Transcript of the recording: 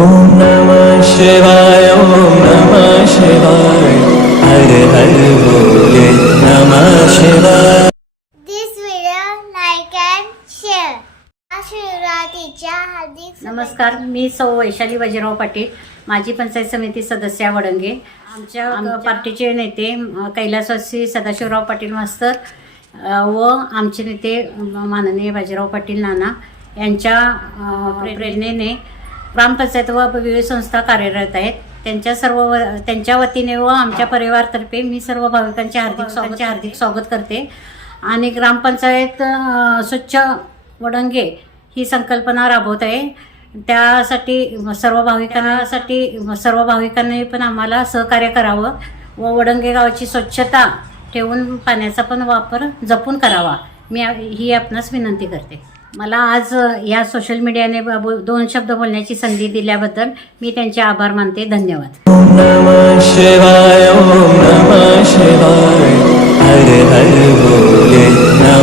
ॐ नमः शिवाय ॐ नमः शिवाय। हर हर भोले नमः शिवाय। This video like and share. शिवरात्रीच्या हार्दिक नमस्कार मी सौ वैशाली बाजीराव पाटील माजी पंचायत समिती सदस्य वडंगे आमच्या पार्टीचे नेते कैलासवासी सदाशिवराव पाटील मास्तर व आमचे नेते माननीय बाजीराव पाटील नाना यांच्या प्रेरणेने ग्रामपंचायत व विविध संस्था कार्यरत आहेत. त्यांच्या सर्व व- त्यांच्या वतीने व आमच्या परिवारतर्फे मी सर्व भाविकांचे हार्दिक स्वागत हार्दिक स्वागत करते. आणि ग्रामपंचायत स्वच्छ वडंगे ही संकल्पना राबवत आहे. त्यासाठी सर्व भाविकांसाठी सर्व भाविकांनी पण आम्हाला सहकार्य करावं व वडंगे गावाची स्वच्छता ठेवून पाण्याचा पण वापर जपून करावा. मी ही आपणास विनंती करते. मला आज या सोशल मीडियाने दोन शब्द बोलण्याची संधी दिल्याबद्दल मी त्यांचे आभार मानते. धन्यवाद. शिवाय ॐ नमः शिवाय. हर बोले.